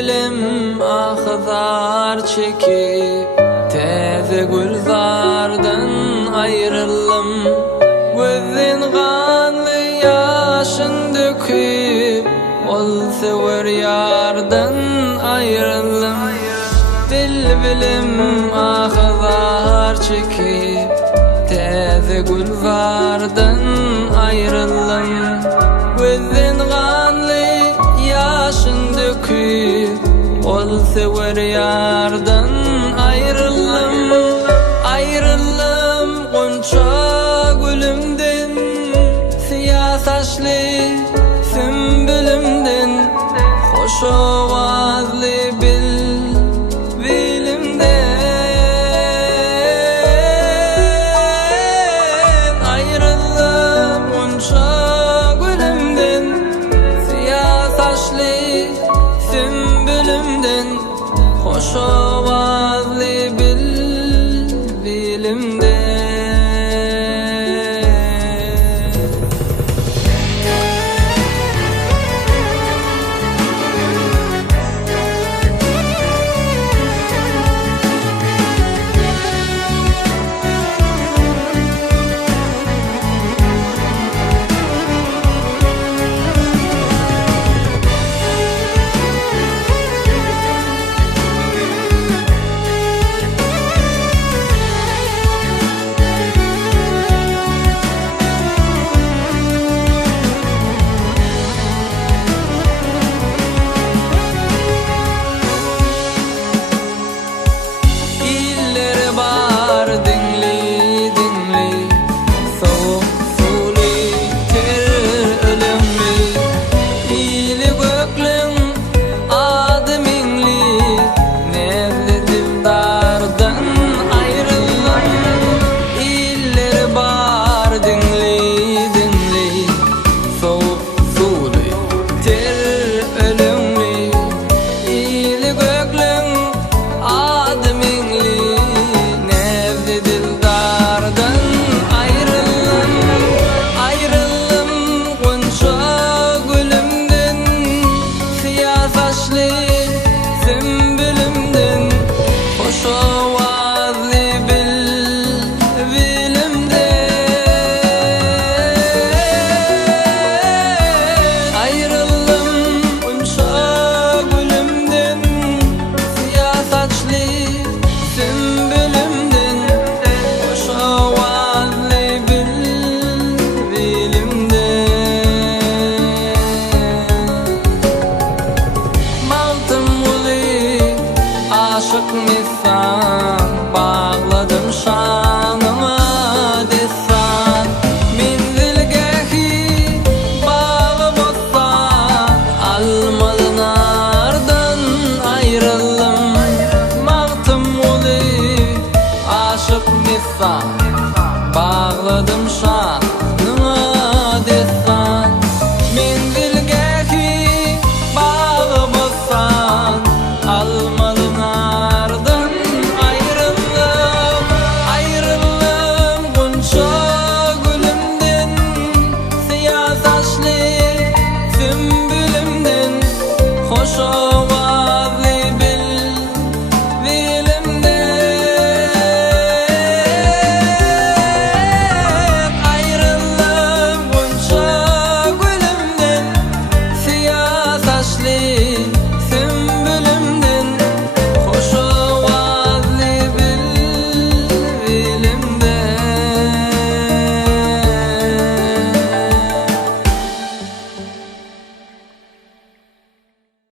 bilim ahzar çekip teze gülzardan ayrıldım. Gözün kanlı yaşın döküp ol sever yardan ayrıldım. Dil bilim ahzar çekip teze gülzardan ayrıldım. Gözün kanlı yaşın döküp ol sever yardan ayrıldım. Ayrıldım gonca gülümden, siyah saçlı sümbülümden, hoş ovazlı bilbilimden. Ayrıldım gonca gülümden, siyah saçlı sümbülümden, hoş ovazlı bilbilimden. Sümbülümden, hoş ovazlı bilbilimden. Ayrıldım gonca gülümden, siyah saçlı sümbülümden, hoş ovazlı bilbilimden. Maltım aşık misan